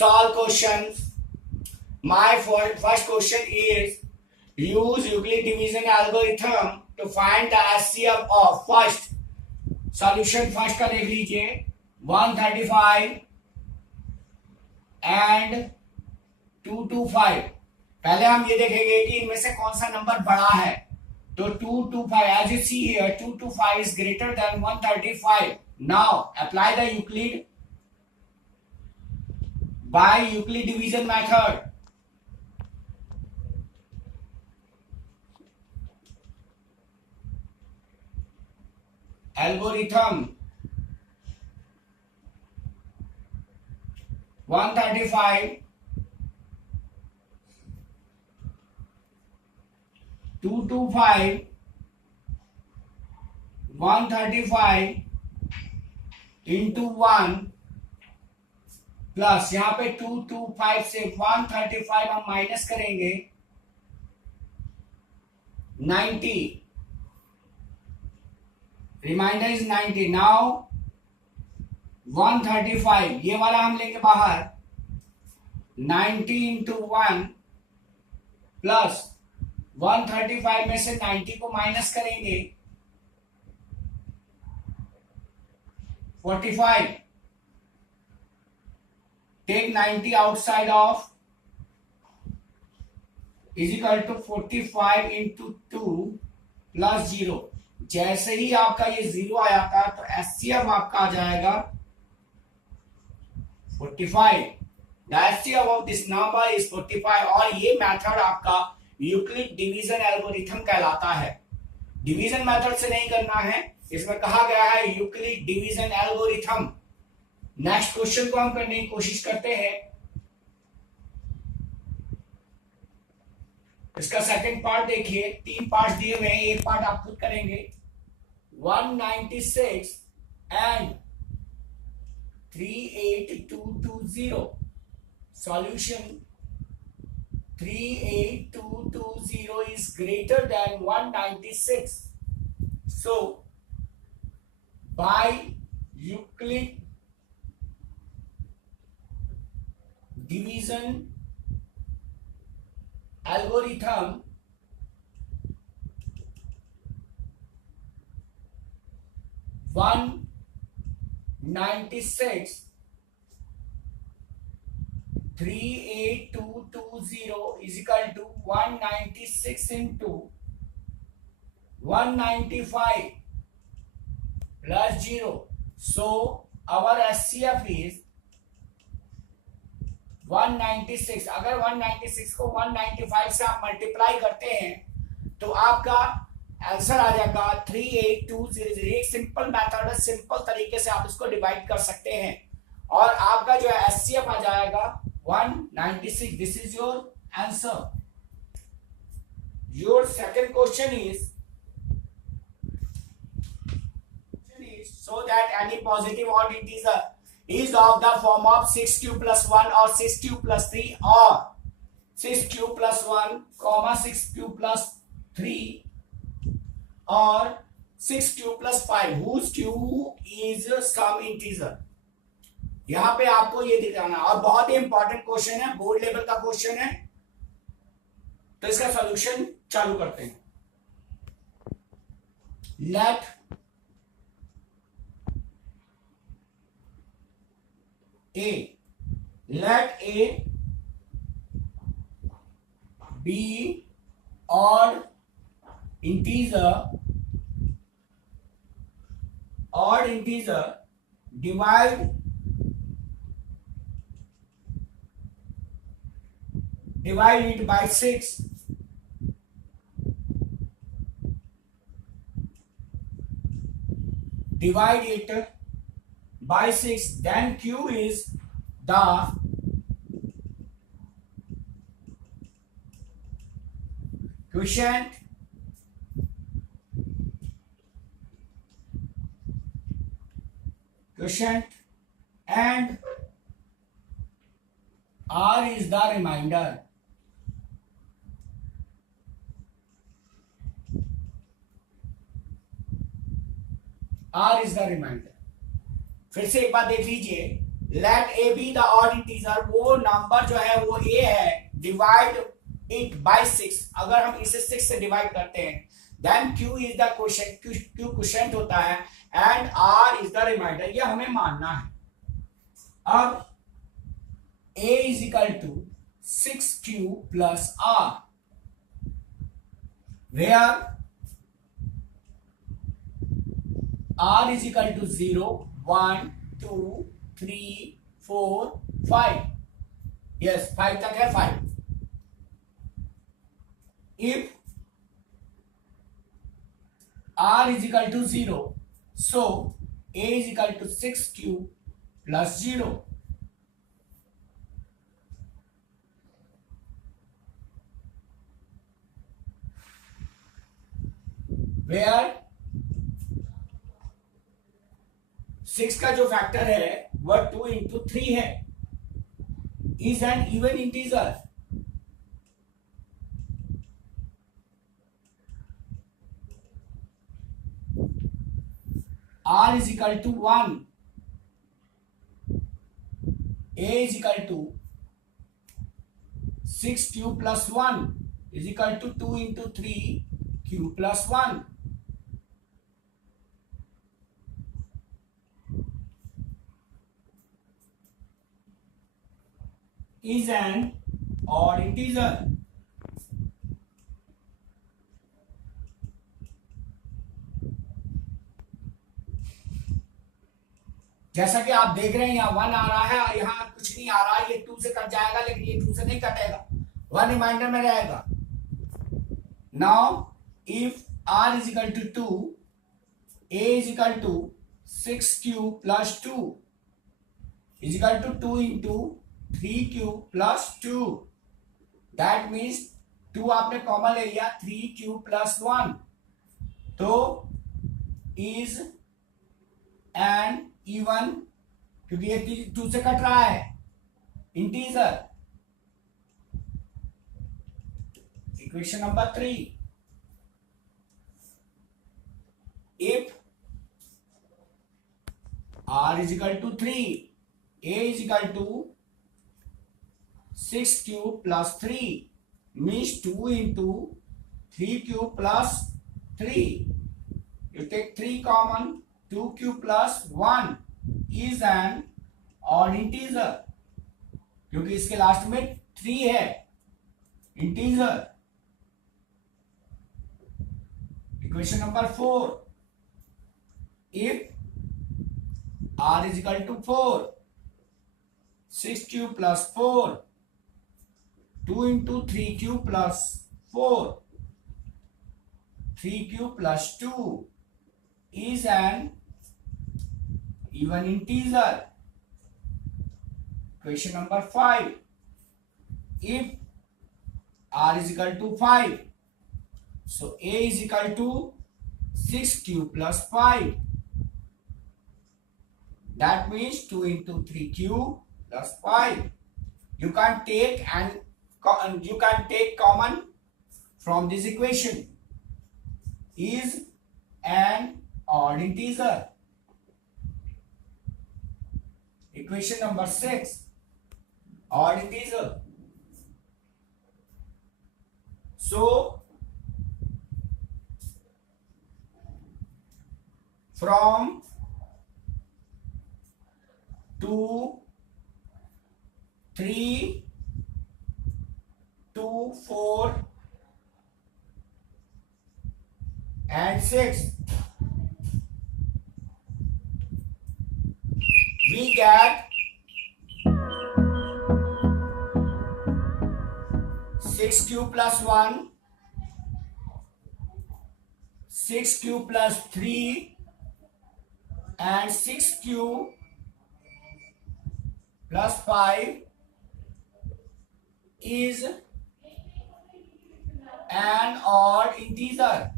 solve questions. My first question is use Euclid division algorithm to find the HCF of first. Solution first का देख लीजिए 135 and 225. पहले हम ये देखेंगे कि इनमें से कौन सा नंबर बड़ा है. तो 225 as you see here 225 is greater than 135. Now apply the Euclid by Euclid division method. Algorithm 135 225 135 into 1 प्लस यहां पे 225 से 135 हम माइनस करेंगे 90. Reminder is 90. नाउ 135 ये वाला हम लेंगे बाहर 90 into 1 प्लस 135 में से 90 को माइनस करेंगे 45. Take 90 outside of is equal to 45 into 2 plus 0. जैसे ही आपका ये 0 आ जाता है तो एचसीएफ आपका आ जाएगा 45. The HCF of this number is 45. और ये मेथड आपका यूक्लिड डिवीजन एल्गोरिथम कहलाता है. डिवीजन मेथड से नहीं करना है, इसमें कहा गया है Euclid division algorithm. Next question को हम करने की कोशिश करते हैं. इसका सेकंड पार्ट देखिए. 3 पार्ट दिए हुए हैं, एक पार्ट आप खुद करेंगे. 196 and 38220. Solution 38220 is greater than 196. So by Euclid division algorithm 196 38220 is equal to 196 into 195 plus 0. So our SCF is 196. अगर 196 को 195 से आप मल्टीप्लाई करते हैं तो आपका आंसर आ जाएगा 38200. एक सिंपल मेथड है, सिंपल तरीके से आप इसको डिवाइड कर सकते हैं और आपका जो है एचसीएफ आ जाएगा 196. This is your answer. Your second question is so that any positive odd integer is of the form of 6 cube plus 1 or 6 cube plus 3 or 6 cube plus 1 comma 6 cube plus 3 or 6 cube plus 5 whose cube is some integer. यहां पे आपको ये दिखाना और बहुत ही important question है, board level का क्वेश्चन है. तो इसका सॉल्यूशन चालू करते हैं. Let A be odd integer divide it by 6. Divide it by 6. Then Q is the quotient and R is the remainder. R is the remainder. फिर से एक बात देख लीजिए, let a be the odd integer, वो number जो है वो ए है, डिवाइड इट बाय 6, अगर हम इसे 6 से डिवाइड करते हैं, then q is the quotient, q quotient होता है, and r is the remainder, ये हमें मानना है। अब a is equal to 6q plus r, where r is equal to 0, 1, 2, 3, 4, 5, yes 5 तक है 5। if r is equal to 0, so a is equal to 6q plus 0, where 6 का जो फैक्टर है वह 2 इंटू 3 है, is an even integer, r is equal to 1, a is equal to 6q plus 1 is equal to 2 into 3q plus 1, is an odd integer। जैसा कि आप देख रहे हैं यहाँ 1 आ रहा है और यहाँ कुछ नहीं आ रहा है, ये 2 से कट जाएगा, लेकिन ये 2 से नहीं कटेगा, 1 रिमाइंडर में रहेगा। Now if r is equal to 2, a is equal to 6q plus 2 is equal to 2 into 3q plus 2, that means 2 आपने कॉमन ले लिया, 3q plus 1, तो is an even, क्योंकि ये 2 से कट रहा है, integer. Equation number 3, if r is equal to 3, a is equal to 6q plus 3 means 2 into 3q plus 3, you take 3 common, 2q plus 1 is an odd integer, क्योंकि इसके लास्ट में 3 है, integer. Equation number 4, if r is equal to 4, 6q plus 4, 2 into 3q plus 4, 3q plus 2 is an even integer। Question number 5, if r is equal to 5, so a is equal to 6q plus 5, that means 2 into 3q plus 5, you can take common from this equation, is an odd integer। Equation number 6, odd integer, so from 2, 3 to 4 and 6, we get 6q plus 1, 6q plus 3 and 6q plus 5 is an odd integer।